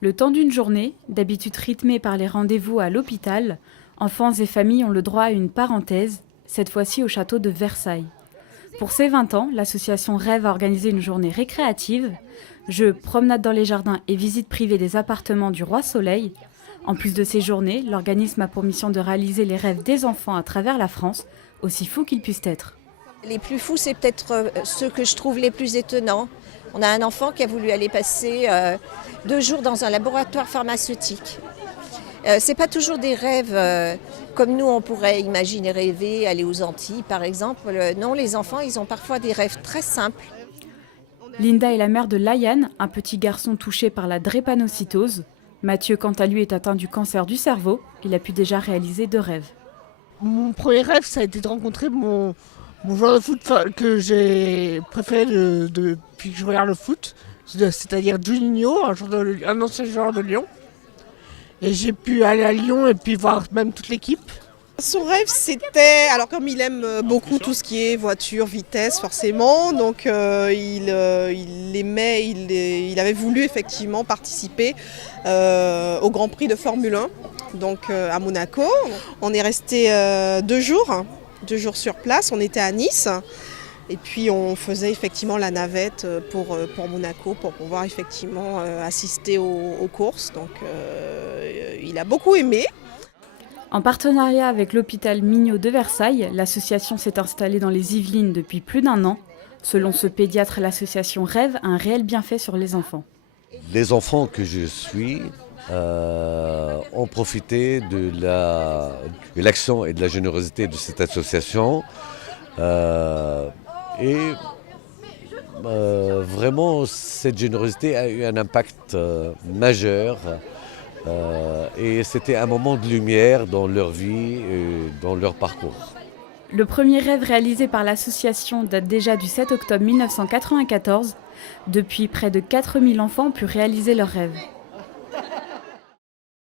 Le temps d'une journée, d'habitude rythmée par les rendez-vous à l'hôpital, enfants et familles ont le droit à une parenthèse, cette fois-ci au château de Versailles. Pour ses 20 ans, l'association Rêve a organisé une journée récréative, jeux, promenades dans les jardins et visites privées des appartements du Roi Soleil. En plus de ces journées, l'organisme a pour mission de réaliser les rêves des enfants à travers la France, aussi fous qu'ils puissent être. Les plus fous, c'est peut-être ceux que je trouve les plus étonnants. On a un enfant qui a voulu aller passer 2 jours dans un laboratoire pharmaceutique. C'est pas toujours des rêves comme nous on pourrait imaginer rêver, aller aux Antilles par exemple. Non, les enfants, ils ont parfois des rêves très simples. Linda est la mère de Layan, un petit garçon touché par la drépanocytose. Mathieu, quant à lui, est atteint du cancer du cerveau. Il a pu déjà réaliser 2 rêves. Mon premier rêve, ça a été de rencontrer mon joueur de foot que j'ai préféré depuis que je regarde le foot, c'est-à-dire Juninho, un ancien joueur de Lyon. Et j'ai pu aller à Lyon et puis voir même toute l'équipe. Son rêve, c'était, alors comme il aime beaucoup tout ce qui est voiture, vitesse forcément, donc il avait voulu effectivement participer au Grand Prix de Formule 1, donc à Monaco. On est resté 2 jours sur place, on était à Nice. Et puis on faisait effectivement la navette pour Monaco pour pouvoir effectivement assister aux courses. Donc il a beaucoup aimé. En partenariat avec l'hôpital Mignot de Versailles, l'association s'est installée dans les Yvelines depuis plus d'1 an. Selon ce pédiatre, l'association Rêve a un réel bienfait sur les enfants. Les enfants que je suis ont profité de l'action et de la générosité de cette association. Vraiment, cette générosité a eu un impact majeur et c'était un moment de lumière dans leur vie et dans leur parcours. Le premier rêve réalisé par l'association date déjà du 7 octobre 1994. Depuis, près de 4000 enfants ont pu réaliser leurs rêves.